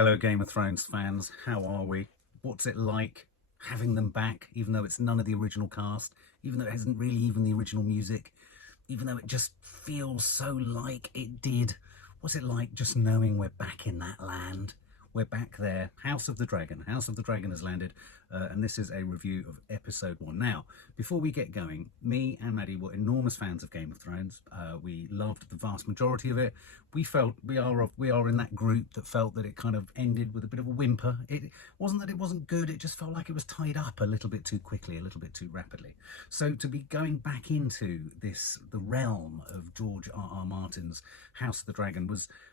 Hello, Game of Thrones fans. How are we? What's it like having them back, even though it's none of the original cast, even though it hasn't really even the original music, even though it just feels so like it did? What's it like just knowing we're back in that land? We're back there. House of the Dragon. House of the Dragon has landed, and this is a review of episode 1. Now, before we get going, me and Maddie were enormous fans of Game of Thrones. We loved the vast majority of it. We are in that group that felt that it kind of ended with a bit of a whimper. It wasn't that it wasn't good, it just felt like it was tied up a little bit too quickly, a little bit too rapidly. So to be going back into the realm of George R.R. Martin's House of the Dragon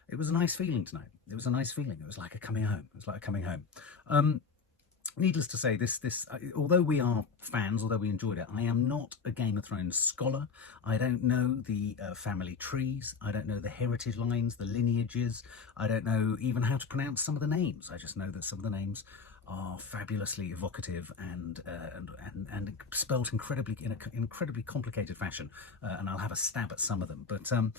it was a nice feeling tonight. It was a nice feeling. It was like a coming home. It was like a coming home. Needless to say, although we are fans, although we enjoyed it, I am not a Game of Thrones scholar. I don't know the family trees. I don't know the heritage lines, the lineages. I don't know even how to pronounce some of the names. I just know that some of the names are fabulously evocative and spelt incredibly in an incredibly complicated fashion, and I'll have a stab at some of them. But and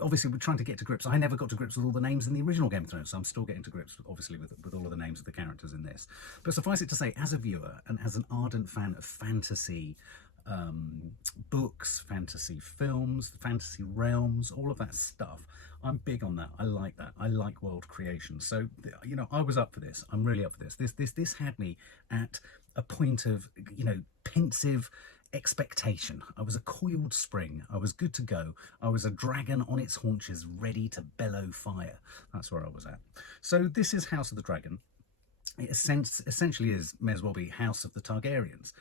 obviously we're trying to get to grips. I never got to grips with all the names in the original Game of Thrones, so I'm still getting to grips, obviously, with all of the names of the characters in this. But suffice it to say, as a viewer and as an ardent fan of fantasy books, fantasy films, fantasy realms, all of that stuff, I'm big on that. I like that. I like world creation. So, I was up for this. I'm really up for this. This had me at a point of, pensive expectation. I was a coiled spring. I was good to go. I was a dragon on its haunches, ready to bellow fire. That's where I was at. So this is House of the Dragon. It essentially may as well be House of the Targaryens,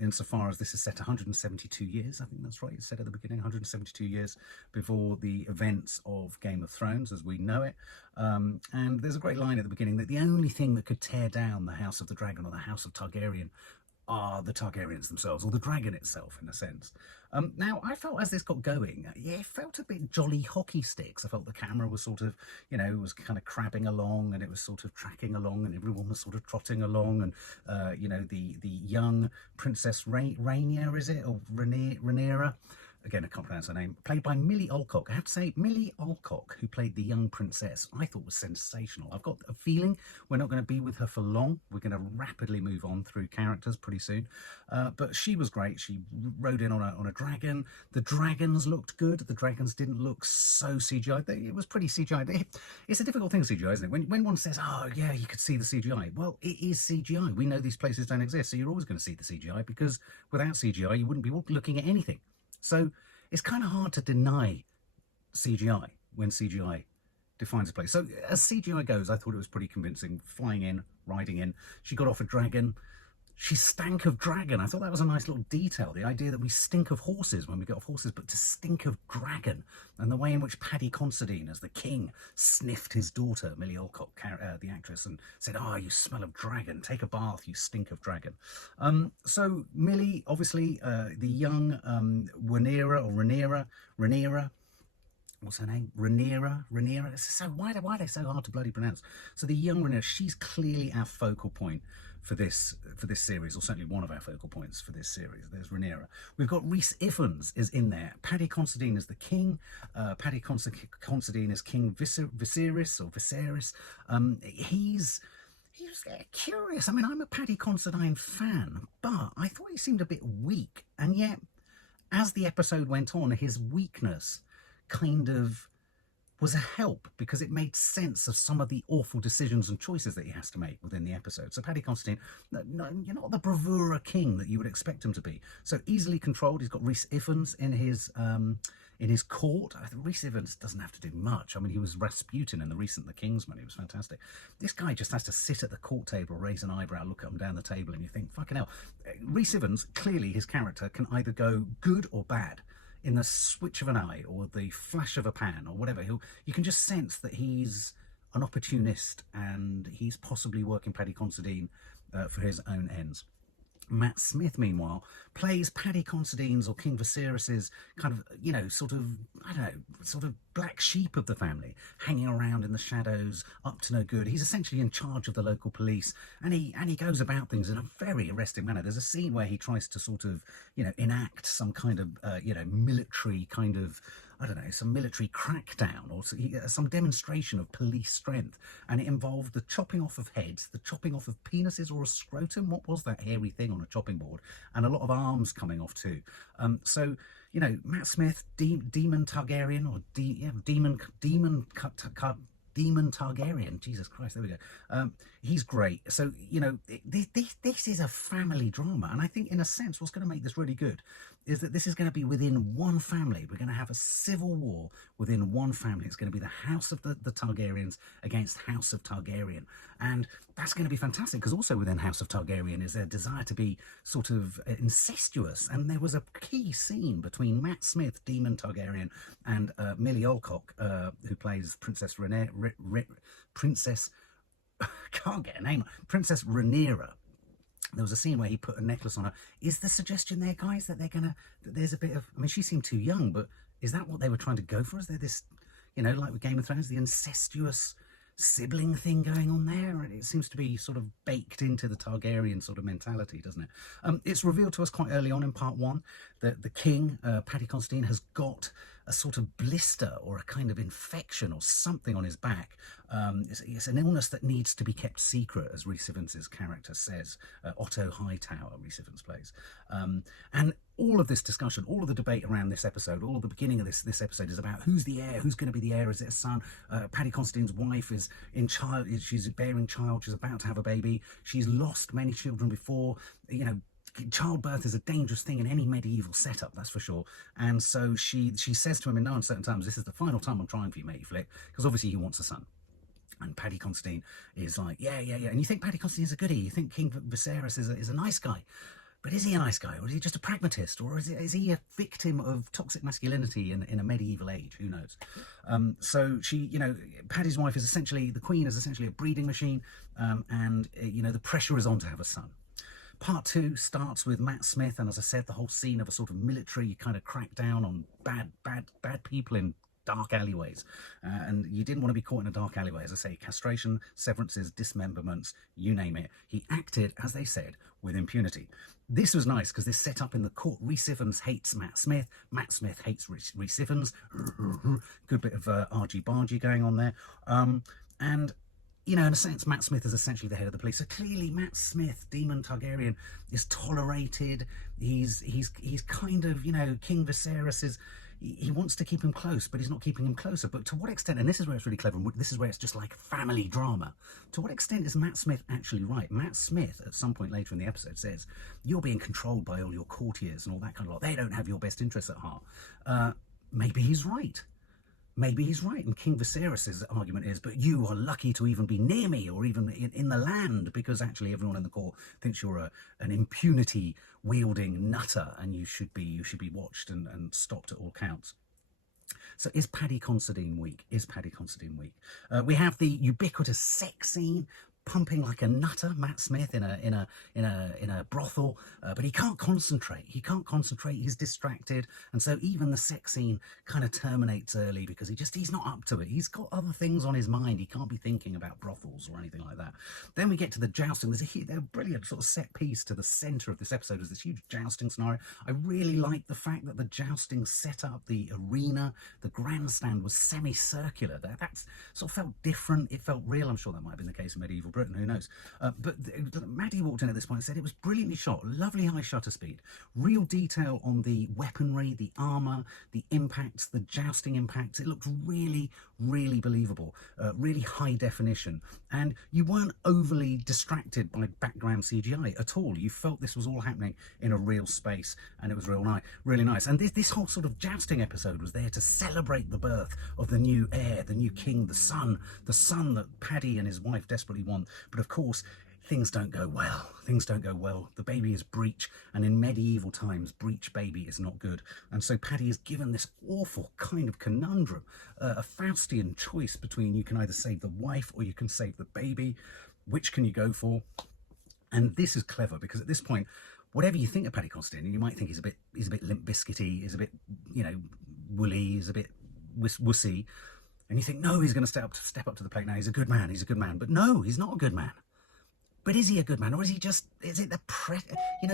insofar as this is set 172 years, I think that's right, it's said at the beginning, 172 years before the events of Game of Thrones as we know it. And there's a great line at the beginning that the only thing that could tear down the House of the Dragon or the House of Targaryen are the Targaryens themselves, or the dragon itself, in a sense. Now, I felt as this got going, it felt a bit jolly hockey sticks. I felt the camera was sort of, was kind of crabbing along, and it was sort of tracking along, and everyone was sort of trotting along, and, the young Princess Rhaenyra, is it, or Rhaenyra? Again, I can't pronounce her name, played by Millie Alcock. I have to say, Millie Alcock, who played the young princess, I thought was sensational. I've got a feeling we're not going to be with her for long. We're going to rapidly move on through characters pretty soon. But she was great. She rode in on a dragon. The dragons looked good. The dragons didn't look so CGI. It was pretty CGI. It's a difficult thing, CGI, isn't it? When one says, oh, yeah, you could see the CGI. Well, it is CGI. We know these places don't exist, so you're always going to see the CGI, because without CGI, you wouldn't be looking at anything. So it's kind of hard to deny CGI when CGI defines a place. So as CGI goes, I thought it was pretty convincing. Flying in, riding in. She got off a dragon. She stank of dragon. I thought that was a nice little detail. The idea that we stink of horses when we get off horses, but to stink of dragon. And the way in which Paddy Constantine, as the king, sniffed his daughter, Millie Alcock, the actress, and said, oh, you smell of dragon. Take a bath, you stink of dragon. So Millie, obviously, the young Rhaenyra, what's her name? Rhaenyra. So why are they so hard to bloody pronounce? So the young Rhaenyra, she's clearly our focal point for this series, or certainly one of our focal points for this series. There's Rhaenyra. We've got Rhys Ifans is in there. Paddy Constantine is the king. Paddy Constantine is King Viserys or Viserys. He was curious. I mean, I'm a Paddy Constantine fan, but I thought he seemed a bit weak. And yet, as the episode went on, his weakness kind of was a help, because it made sense of some of the awful decisions and choices that he has to make within the episode. So Paddy Constantine, no, you're not the bravura king that you would expect him to be. So easily controlled. He's got Rhys Ifans in his court. Rhys Ifans doesn't have to do much. I mean, he was Rasputin in The Kingsman. He was fantastic. This guy just has to sit at the court table, raise an eyebrow, look up and down the table, and you think, fucking hell. Rhys Ifans, clearly his character can either go good or bad in the switch of an eye or the flash of a pan or whatever. You can just sense that he's an opportunist, and he's possibly working Paddy Constantine for his own ends. Matt Smith, meanwhile, plays Paddy Constantine's or King Viserys's kind of, sort of black sheep of the family, hanging around in the shadows, up to no good. He's essentially in charge of the local police, and he goes about things in a very arresting manner. There's a scene where he tries to sort of, enact some kind of, military kind of, I don't know, some military crackdown or some demonstration of police strength. And it involved the chopping off of heads, the chopping off of penises or a scrotum. What was that hairy thing on a chopping board? And a lot of arms coming off too. So, you know, Matt Smith, Demon Targaryen, or Demon Targaryen, Jesus Christ, there we go. He's great. So, you know, this is a family drama. And I think, in a sense, what's going to make this really good is that this is going to be within one family. We're going to have a civil war within one family. It's going to be the House of the Targaryens against House of Targaryen. And that's going to be fantastic, because also within House of Targaryen is a desire to be sort of incestuous. And there was a key scene between Matt Smith, Demon Targaryen, and Millie Alcock, who plays Princess Princess can't get a name. Princess Rhaenyra. There was a scene where he put a necklace on her. Is the suggestion there, guys, that that there's a bit of, I mean, she seemed too young, but is that what they were trying to go for? Is there this, you know, like with Game of Thrones, the incestuous sibling thing going on there? It seems to be sort of baked into the Targaryen sort of mentality, doesn't it? It's revealed to us quite early on in part one that the king, Paddy Constantine, has got a sort of blister or a kind of infection or something on his back. It's an illness that needs to be kept secret, as Rhys Ifans' character says. Otto Hightower, Rhys Ifans plays. And all of this discussion, all of the debate around this episode, all of the beginning of this episode is about who's the heir, who's going to be the heir, is it a son? Paddy Constantine's wife is she's bearing child, she's about to have a baby. She's lost many children before, you know. Childbirth is a dangerous thing in any medieval setup, that's for sure. And so she says to him in no uncertain terms, this is the final time I'm trying for you, matey Flick, because obviously he wants a son. And Paddy Constantine is like, yeah. And you think Paddy Constantine's a goodie, you think King Viserys is a nice guy. But is he a nice guy, or is he just a pragmatist, or is he a victim of toxic masculinity in a medieval age? Who knows? So she, you know, Paddy's wife is essentially, the queen is essentially a breeding machine, and, you know, the pressure is on to have a son. Part two starts with Matt Smith, and as I said, the whole scene of a sort of military kind of crackdown on bad people in dark alleyways. And you didn't want to be caught in a dark alleyway. As I say, castration, severances, dismemberments, you name it. He acted, as they said, with impunity. This was nice because this set up in the court. Rhys Ifans hates Matt Smith. Matt Smith hates Rhys Ifans. Good bit of argy-bargy going on there. And you know, in a sense, Matt Smith is essentially the head of the police. So clearly, Matt Smith, Demon Targaryen, is tolerated. He's kind of, you know, King Viserys is. He wants to keep him close, but he's not keeping him closer. But to what extent, and this is where it's really clever, and this is where it's just like family drama, to what extent is Matt Smith actually right? Matt Smith, at some point later in the episode, says, you're being controlled by all your courtiers and all that kind of lot. They don't have your best interests at heart. Maybe he's right. Maybe he's right, and King Viserys' argument is, but you are lucky to even be near me, or even in the land, because actually everyone in the court thinks you're an impunity-wielding nutter, and you should be watched and stopped at all counts. So is Paddy Constantine weak? Is Paddy Constantine weak? We have the ubiquitous sex scene, pumping like a nutter, Matt Smith in a brothel, but he can't concentrate. He's distracted, and so even the sex scene kind of terminates early because he's not up to it. He's got other things on his mind. He can't be thinking about brothels or anything like that. Then we get to the jousting. There's a brilliant sort of set piece to the center of this episode. Is this huge jousting scenario. I really like the fact that the jousting set up, the arena, the grandstand was semicircular. That's sort of felt different. It felt real. I'm sure that might have been the case in medieval Britain, who knows. But Maddie walked in at this point and said it was brilliantly shot, lovely high shutter speed, real detail on the weaponry, the armour, the impacts, the jousting impacts. It looked really, really believable, really high definition, and you weren't overly distracted by background CGI at all. You felt this was all happening in a real space, and it was really nice. And this whole sort of jousting episode was there to celebrate the birth of the new heir, the new king, the son that Paddy and his wife desperately want. But of course, things don't go well. The baby is breech, and in medieval times, breech baby is not good. And so Paddy is given this awful kind of conundrum, a Faustian choice between you can either save the wife or you can save the baby. Which can you go for? And this is clever because at this point, whatever you think of Paddy Constantine, you might think he's a bit limp biscuity, he's a bit, you know, woolly, he's a bit wussy. And you think, no, he's going to step up to the plate now. He's a good man. But no, he's not a good man. But is he a good man, or is it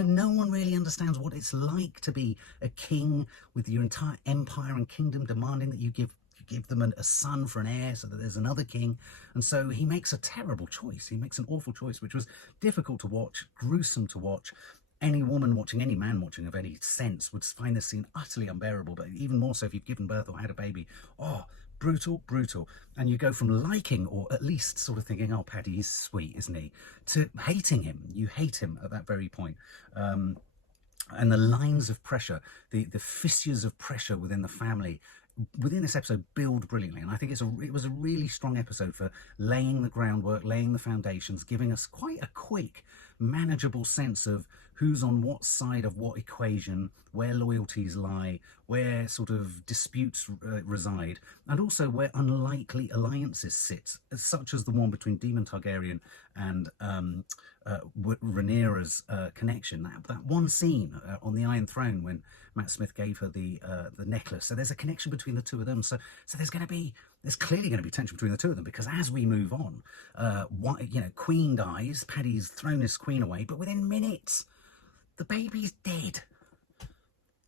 no one really understands what it's like to be a king with your entire empire and kingdom demanding that you give them a son for an heir so that there's another king. And so he makes a terrible choice. He makes an awful choice, which was difficult to watch, gruesome to watch. Any woman watching, any man watching of any sense would find this scene utterly unbearable, but even more so if you've given birth or had a baby. Oh, brutal, brutal. And you go from liking, or at least sort of thinking, oh, Paddy, he's sweet, isn't he, to hating him. You hate him at that very point. And the lines of pressure, the fissures of pressure within the family, within this episode, build brilliantly. And I think it was a really strong episode for laying the groundwork, laying the foundations, giving us quite a quick, manageable sense of who's on what side of what equation, where loyalties lie, where sort of disputes reside, and also where unlikely alliances sit, such as the one between Daemon Targaryen and Rhaenyra's connection. That one scene on the Iron Throne when Matt Smith gave her the necklace. So there's a connection between the two of them. So there's clearly going to be tension between the two of them, because as we move on, Queen dies, Paddy's thrown his queen away, but within minutes, the baby's dead.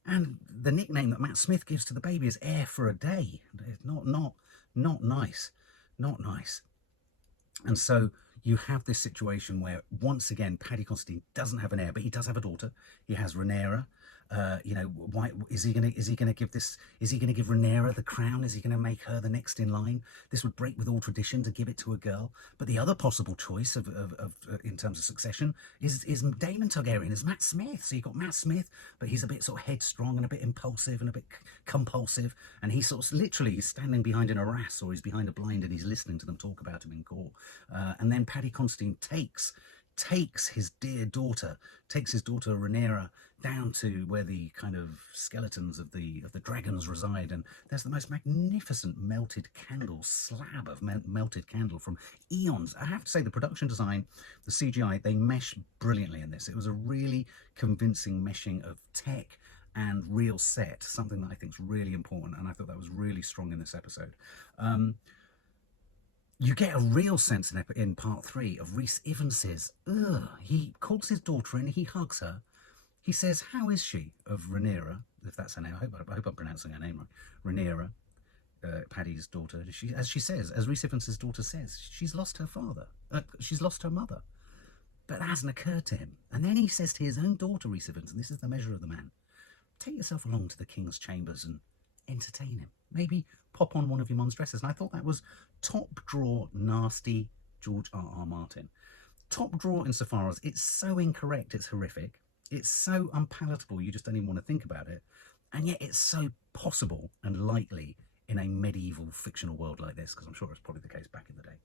And the nickname that Matt Smith gives to the baby is Heir for a Day. It's not nice. Not nice. And so you have this situation where, once again, Paddy Constantine doesn't have an heir, but he does have a daughter. He has Rhaenyra. Why is he going to give Rhaenyra the crown? Is he going to make her the next in line? This would break with all tradition to give it to a girl. But the other possible choice of in terms of succession is Daemon Targaryen, is Matt Smith. So you've got Matt Smith, but he's a bit sort of headstrong and a bit impulsive and a bit compulsive, and he's sort of literally he's standing behind an arras, or he's behind a blind, and he's listening to them talk about him in court. And then Paddy Constantine takes his dear daughter, Rhaenyra, down to where the kind of skeletons of the dragons reside, and there's the most magnificent slab of melted candle from eons. I have to say, the production design, the CGI, they mesh brilliantly in this. It was a really convincing meshing of tech and real set, something that I think is really important, and I thought that was really strong in this episode. You get a real sense in part 3 of Rhys Evans's. He calls his daughter in, he hugs her. He says, "How is she?" of Rhaenyra, if that's her name. I hope I'm pronouncing her name right. Rhaenyra, Paddy's daughter. As Rhys Evans's daughter says, she's lost her father. She's lost her mother. But that hasn't occurred to him. And then he says to his own daughter, Rhys Evans, and this is the measure of the man, take yourself along to the king's chambers and entertain him. Maybe pop on one of your mum's dresses. And I thought that was top drawer, nasty George R.R. Martin. Top drawer insofar as it's so incorrect, it's horrific. It's so unpalatable, you just don't even want to think about it. And yet it's so possible and likely in a medieval fictional world like this, because I'm sure it's probably the case back in the day.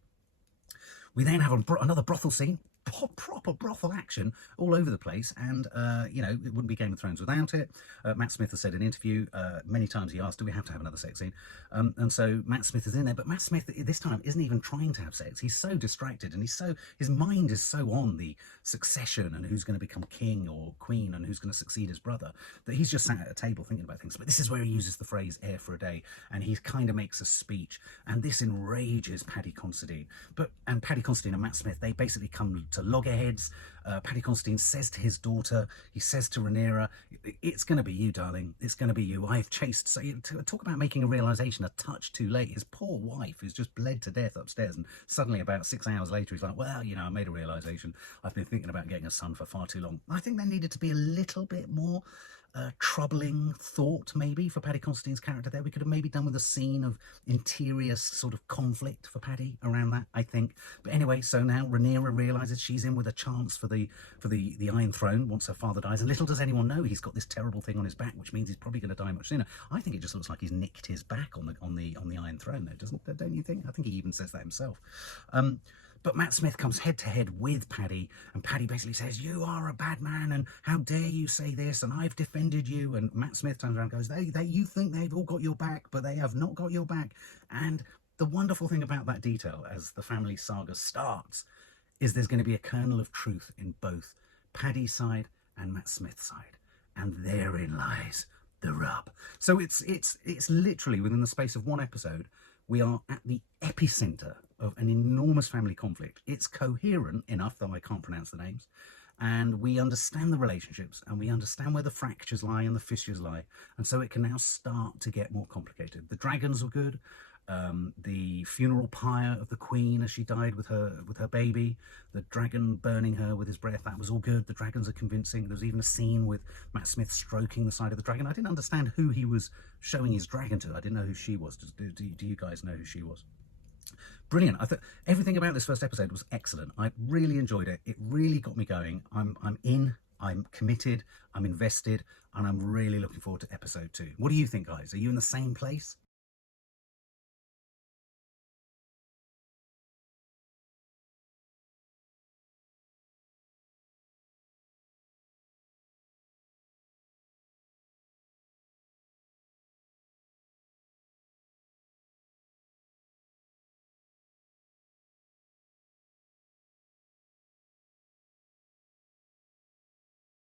We then have another brothel scene. Proper brothel action all over the place, and it wouldn't be Game of Thrones without it. Matt Smith has said in an interview many times, he asked, do we have to have another sex scene? And so Matt Smith is in there, but Matt Smith this time isn't even trying to have sex. He's so distracted, and his mind is so on the succession and who's going to become king or queen and who's going to succeed his brother, that he's just sat at a table thinking about things. But this is where he uses the phrase "heir for a day," and he kind of makes a speech, and this enrages Paddy Constantine. And Paddy Constantine and Matt Smith, they basically come to loggerheads. Paddy Constantine says to his daughter, he says to Rhaenyra, "It's going to be you, darling. It's going to be you. I've chased." So talk about making a realization a touch too late. His poor wife is just bled to death upstairs, and suddenly about 6 hours later, he's like, "Well, I made a realization. I've been thinking about getting a son for far too long." I think there needed to be a little bit more troubling thought, maybe, for Paddy Constantine's character there. We could have maybe done with a scene of interior sort of conflict for Paddy around that, I think. But anyway, so now Rhaenyra realizes she's in with a chance for the Iron Throne once her father dies, and little does anyone know he's got this terrible thing on his back, which means he's probably going to die much sooner. I think it just looks like he's nicked his back on the Iron Throne, though, don't you think? I think he even says that himself. But Matt Smith comes head to head with Paddy, and Paddy basically says, "You are a bad man, and how dare you say this, and I've defended you." And Matt Smith turns around and goes, you think they've all got your back, but they have not got your back. And the wonderful thing about that detail, as the family saga starts, is there's going to be a kernel of truth in both Paddy's side and Matt Smith's side. And therein lies the rub. So it's literally within the space of one episode, we are at the epicenter of an enormous family conflict. It's coherent enough, though I can't pronounce the names, and we understand the relationships, and we understand where the fractures lie and the fissures lie, and so it can now start to get more complicated. The dragons were good. The funeral pyre of the queen as she died with her baby, the dragon burning her with his breath, that was all good. The dragons are convincing. There's even a scene with Matt Smith stroking the side of the dragon. I didn't understand who he was showing his dragon to. I didn't know who she was. Do you guys know who she was? Brilliant. I thought everything about this first episode was excellent. I really enjoyed it. It really got me going. I'm in, I'm committed, I'm invested, and I'm really looking forward to episode 2. What do you think, guys? Are you in the same place?